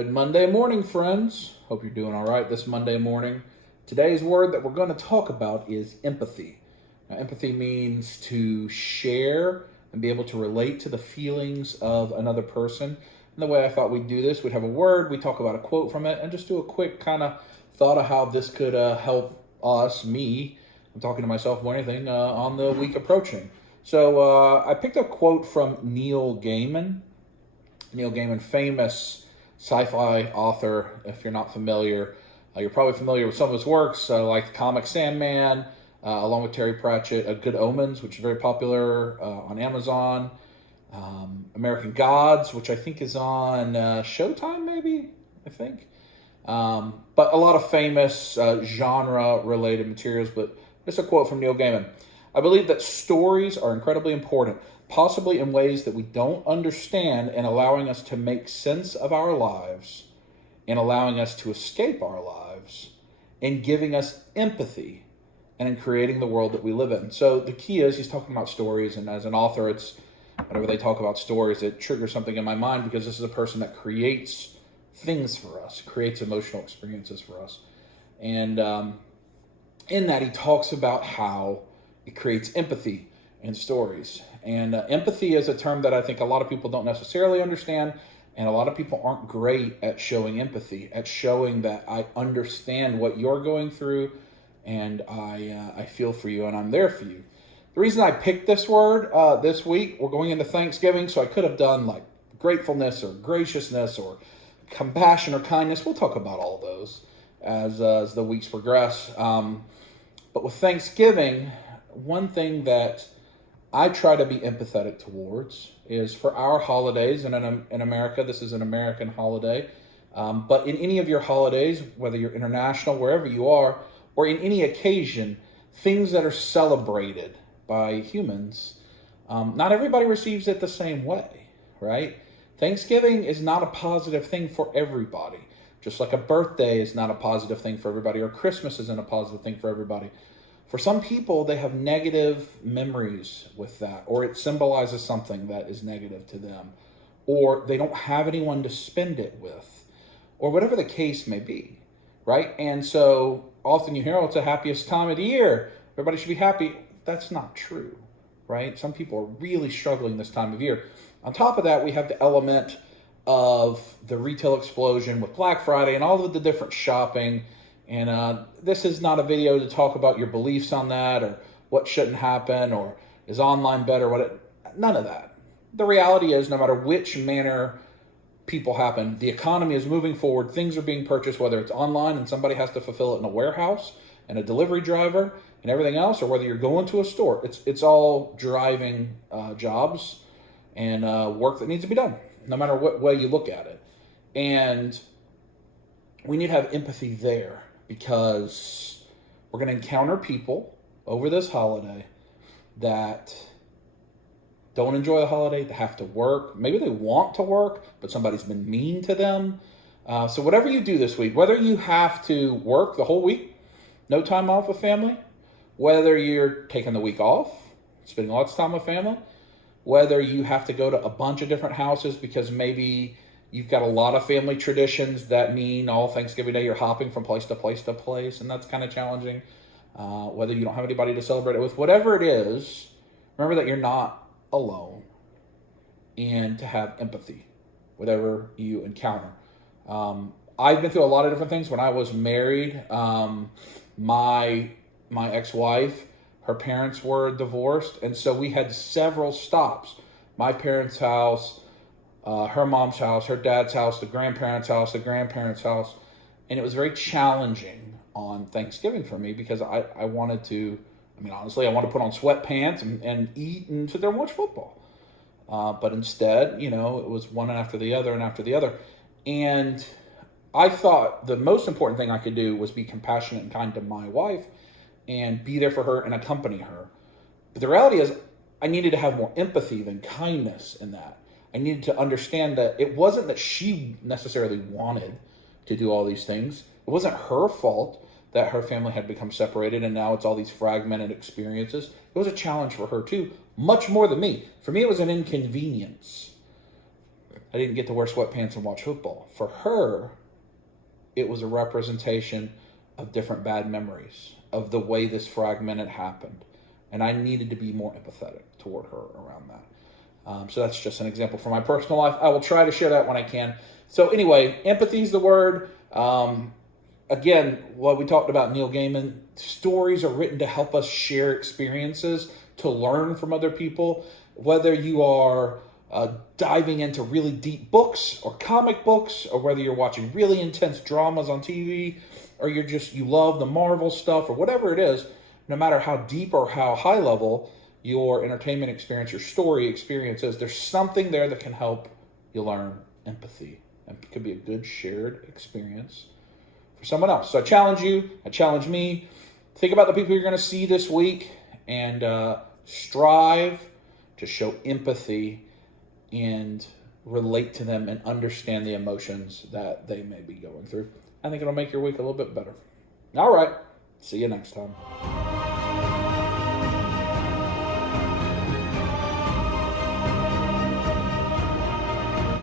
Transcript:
Good Monday morning, friends. Hope you're doing all right this Monday morning. Today's word that we're going to talk about is empathy. Now, empathy means to share and be able to relate to the feelings of another person. And the way I thought we'd do this, we'd have a word, we'd talk about a quote from it, and just do a quick kind of thought of how this could help me, I'm talking to myself more than anything, on the week approaching. So I picked a quote from Neil Gaiman. Neil Gaiman, famous sci-fi author. If you're not familiar, you're probably familiar with some of his works, like the comic Sandman, along with Terry Pratchett, Good Omens, which is very popular on Amazon, American Gods, which I think is on Showtime, maybe, I think. But a lot of famous genre-related materials, but this is a quote from Neil Gaiman. I believe that stories are incredibly important, possibly in ways that we don't understand, and allowing us to make sense of our lives, and allowing us to escape our lives, and giving us empathy, and in creating the world that we live in. So the key is, he's talking about stories, and as an author, it's whenever they talk about stories, it triggers something in my mind, because this is a person that creates things for us, creates emotional experiences for us. And in that, he talks about how it creates empathy in stories. And empathy is a term that I think a lot of people don't necessarily understand, and a lot of people aren't great at showing empathy, at showing that I understand what you're going through, and I feel for you, and I'm there for you. The reason I picked this word this week, we're going into Thanksgiving, so I could have done like gratefulness or graciousness or compassion or kindness. We'll talk about all those as the weeks progress. But with Thanksgiving, one thing that I try to be empathetic towards is for our holidays, and in America, this is an American holiday, but in any of your holidays, whether you're international, wherever you are, or in any occasion, things that are celebrated by humans, not everybody receives it the same way, right? Thanksgiving is not a positive thing for everybody, just like a birthday is not a positive thing for everybody, or Christmas isn't a positive thing for everybody. For some people, they have negative memories with that, or it symbolizes something that is negative to them, or they don't have anyone to spend it with, or whatever the case may be, right? And so often you hear, oh, it's the happiest time of the year, everybody should be happy. That's not true, right? Some people are really struggling this time of year. On top of that, we have the element of the retail explosion with Black Friday and all of the different shopping. And this is not a video to talk about your beliefs on that, or what shouldn't happen, or is online better, none of that. The reality is, no matter which manner people happen, the economy is moving forward, things are being purchased, whether it's online and somebody has to fulfill it in a warehouse, and a delivery driver, and everything else, or whether you're going to a store. It's all driving jobs and work that needs to be done, no matter what way you look at it. And we need to have empathy there, because we're going to encounter people over this holiday that don't enjoy the holiday, they have to work. Maybe they want to work, but somebody's been mean to them. So whatever you do this week, whether you have to work the whole week, no time off with family, whether you're taking the week off, spending lots of time with family, whether you have to go to a bunch of different houses because maybe you've got a lot of family traditions that mean all Thanksgiving Day you're hopping from place to place to place, and that's kind of challenging. Whether you don't have anybody to celebrate it with, whatever it is, remember that you're not alone, and to have empathy, whatever you encounter. I've been through a lot of different things. When I was married, my ex-wife, her parents were divorced, and so we had several stops. My parents' house, her mom's house, her dad's house, the grandparents' house, and it was very challenging on Thanksgiving for me, because I wanted to, honestly, I wanted to put on sweatpants and eat and sit there and watch football. But instead, it was one after the other and after the other. And I thought the most important thing I could do was be compassionate and kind to my wife and be there for her and accompany her. But the reality is, I needed to have more empathy than kindness in that. I needed to understand that it wasn't that she necessarily wanted to do all these things. It wasn't her fault that her family had become separated and now it's all these fragmented experiences. It was a challenge for her too, much more than me. For me, it was an inconvenience. I didn't get to wear sweatpants and watch football. For her, it was a representation of different bad memories, of the way this fragment had happened. And I needed to be more empathetic toward her around that. So that's just an example from my personal life. I will try to share that when I can. So anyway, empathy is the word. Again, what we talked about, Neil Gaiman, stories are written to help us share experiences, to learn from other people, whether you are diving into really deep books or comic books, or whether you're watching really intense dramas on TV, or you love the Marvel stuff, or whatever it is. No matter how deep or how high level your entertainment experience, your story experience is, there's something there that can help you learn empathy. And it could be a good shared experience for someone else. So I challenge you, I challenge me, think about the people you're going to see this week, and strive to show empathy and relate to them and understand the emotions that they may be going through. I think it'll make your week a little bit better. All right, see you next time.